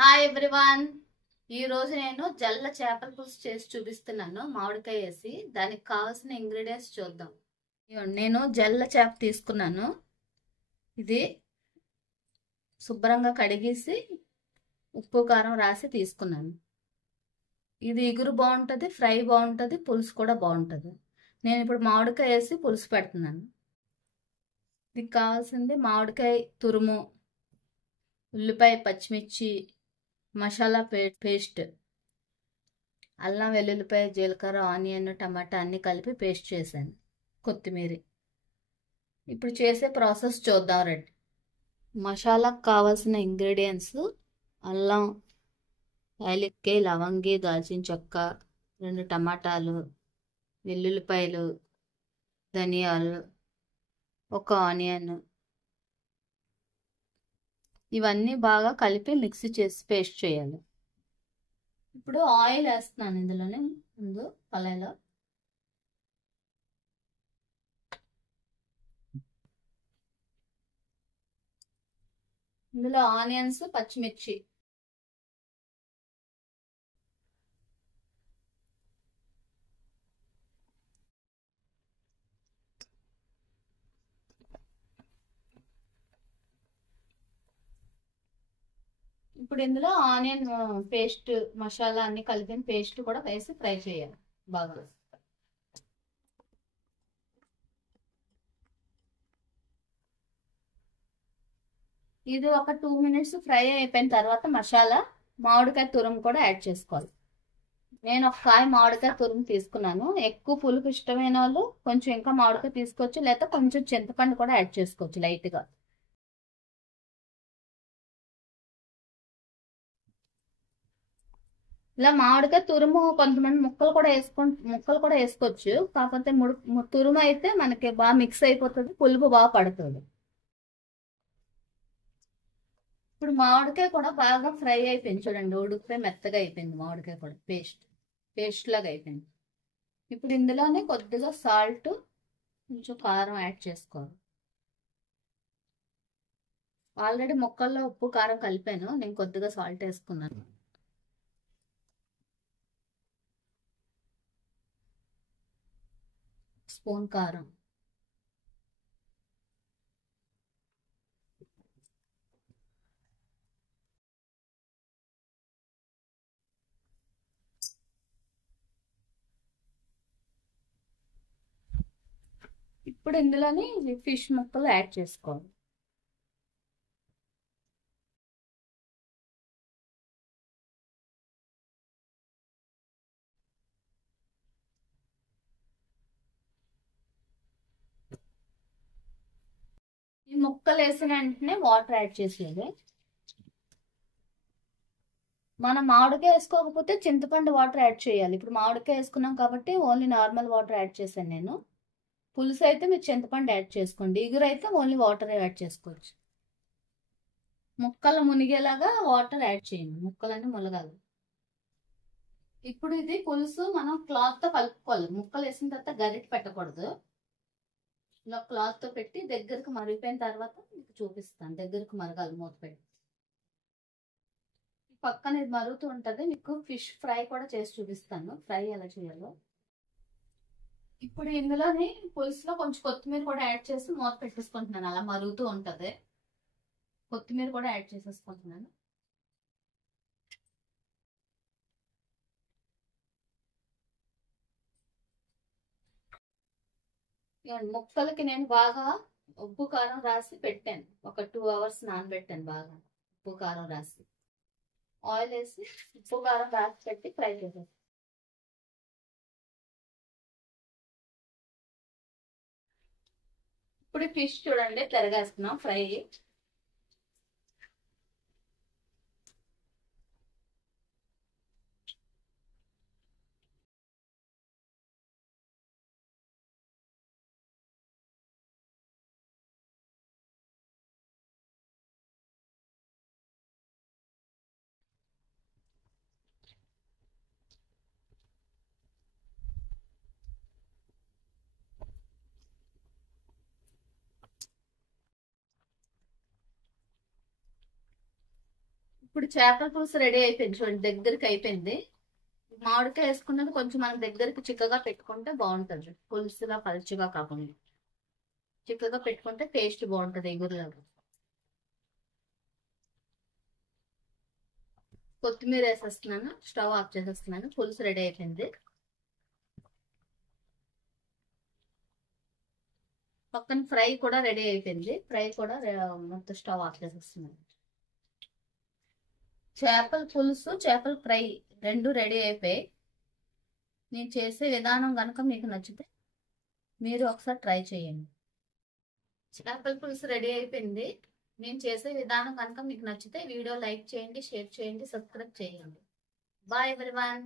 Hi everyone. ఈ రోజు నేను జల్ల చేపల పులుసు చేసి చూపిస్తున్నాను మామిడికాయ వేసి. దానికి కావాల్సిన ఇంగ్రీడియంట్స్ చూద్దాం. నేను జల్ల చేప తీసుకున్నాను. ఇది శుభ్రంగా కడిగేసి ఉప్పు కారం రాసి తీసుకున్నాను. ఇది ఇగురు బాగుంటుంది, ఫ్రై బాగుంటుంది, పులుసు కూడా బాగుంటుంది. నేను ఇప్పుడు మామిడికాయ వేసి పులుసు పెడుతున్నాను. దీనికి కావాల్సింది మామిడికాయ తురుము, ఉల్లిపాయ, పచ్చిమిర్చి, మసాలా పేస్ట్, అల్లం వెల్లుల్లిపాయ, జీలకర్ర, ఆనియన్, టమాటా అన్నీ కలిపి పేస్ట్ చేశాను, కొత్తిమీర. ఇప్పుడు చేసే ప్రాసెస్ చూద్దాం రండి. మసాలాకు కావాల్సిన ఇంగ్రీడియంట్స్: అల్లం, యాలక్కాయ, లవంగి, దాల్చిన చెక్క, 2 టమాటాలు, వెల్లుల్లిపాయలు, ధనియాలు, 1 ఆనియన్. ఇవన్నీ బాగా కలిపి మిక్సీ చేసి పేస్ట్ చేయాలి. ఇప్పుడు ఆయిల్ వేస్తున్నాను ఇందులోనే. ముందు కళాయిలో ఇందులో ఆనియన్స్, పచ్చిమిర్చి, ఇప్పుడు ఇందులో ఆనియన్ పేస్ట్, మసాలా అన్ని కలిపిన పేస్ట్ కూడా వేసి ఫ్రై చేయాలి బాగా. ఇది ఒక 2 మినిట్స్ ఫ్రై అయిపోయిన తర్వాత మసాలా, మామిడికాయ తురుము కూడా యాడ్ చేసుకోవాలి. నేను 1 కాయ మామిడికాయ తురుము తీసుకున్నాను. ఎక్కువ పులుపు ఇష్టమైన వాళ్ళు కొంచెం ఇంకా మామిడికాయ తీసుకోవచ్చు, లేదా కొంచెం చింతపండు కూడా యాడ్ చేసుకోవచ్చు లైట్గా. ఇలా మామిడికాయ తురుము కొంతమంది ముక్కలు కూడా వేసుకోవచ్చు. కాకపోతే తురుము అయితే మనకి బాగా మిక్స్ అయిపోతుంది, పులుపు బాగా పడుతుంది. ఇప్పుడు మామిడికాయ కూడా బాగా ఫ్రై అయిపోయింది చూడండి, ఉడికిపోయి మెత్తగా అయిపోయింది. మామిడికాయ కూడా పేస్ట్ లాగా అయిపోయింది. ఇప్పుడు ఇందులోనే కొద్దిగా సాల్ట్, కొంచెం కారం యాడ్ చేసుకోవాలి. ఆల్రెడీ ముక్కల్లో ఉప్పు కారం కలిపాను, నేను కొద్దిగా సాల్ట్ వేసుకున్నాను. స్పూన్ కారం, ఇప్పుడు ఇందులోని ఫిష్ ముక్కలు యాడ్ చేసుకోవాలి. ఈ ముక్కలు వేసిన వెంటనే వాటర్ యాడ్ చేసేది. మనం మామిడికాయ వేసుకోకపోతే చింతపండు వాటర్ యాడ్ చేయాలి. ఇప్పుడు మామిడికాయ వేసుకున్నాం కాబట్టి ఓన్లీ నార్మల్ వాటర్ యాడ్ చేశాను నేను. పులుసు అయితే మీరు చింతపండు యాడ్ చేసుకోండి, ఇగురు అయితే ఓన్లీ వాటర్ యాడ్ చేసుకోవచ్చు. ముక్కలు మునిగేలాగా వాటర్ యాడ్ చేయండి, ముక్కలన్నీ మునగాలి. ఇప్పుడు ఇది పులుసు మనం క్లాత్ తో కలుపుకోవాలి. ముక్కలు వేసిన తర్వాత గరిటె పెట్టకూడదు. ఇలా క్లాత్ తో పెట్టి దగ్గరకు మరిగిపోయిన తర్వాత మీకు చూపిస్తాను. దగ్గరకు మరగాలి మూత పెట్టి. పక్కన ఇది మరుగుతూ ఉంటుంది, మీకు ఫిష్ ఫ్రై కూడా చేసి చూపిస్తాను, ఫ్రై ఎలా చేయాలో. ఇప్పుడు ఇందులోని పులుసులో కొంచెం కొత్తిమీర కూడా యాడ్ చేసి మూత పెట్టేసుకుంటున్నాను. అలా మరుగుతూ ఉంటుంది, కొత్తిమీర కూడా యాడ్ చేసేసుకుంటున్నాను. ముక్కలకి నేను బాగా ఉప్పు కారం రాసి పెట్టాను. ఒక 2 అవర్స్ నానబెట్టాను బాగా ఉప్పు కారం రాసి. ఆయిల్ వేసి ఉప్పు కారం రాసి పెట్టి ఫ్రై చేసేస్తాను. ఇప్పుడు ఫిష్ చూడండి తిరగేస్తున్నాం ఫ్రై. ఇప్పుడు చేపల పులుసు రెడీ అయిపోయింది చూడండి, దగ్గరికి అయిపోయింది. మామిడికాయ వేసుకున్నది కొంచెం మనం దగ్గరికి చిక్కగా పెట్టుకుంటే బాగుంటుంది, పులుసులా పలుచుగా కాకుండా చిక్కగా పెట్టుకుంటే టేస్ట్ బాగుంటుంది ఎగురులాగా. కొత్తిమీర వేసేస్తున్నాను, స్టవ్ ఆఫ్ చేసేస్తున్నాను. పులుసు రెడీ అయిపోయింది. పక్కన ఫ్రై కూడా రెడీ అయిపోయింది. ఫ్రై కూడా మొత్తం స్టవ్ ఆఫ్ చేసేస్తున్నాను. చేపల పులుసు చేపల ఫ్రై రెండు రెడీ అయిపోయాయి. నేను చేసే విధానం కనుక మీకు నచ్చితే మీరు ఒకసారి ట్రై చేయండి. చేపల పులుసు రెడీ అయిపోయింది. నేను చేసే విధానం కనుక మీకు నచ్చితే వీడియో లైక్ చేయండి, షేర్ చేయండి, సబ్స్క్రైబ్ చేయండి. Bye everyone.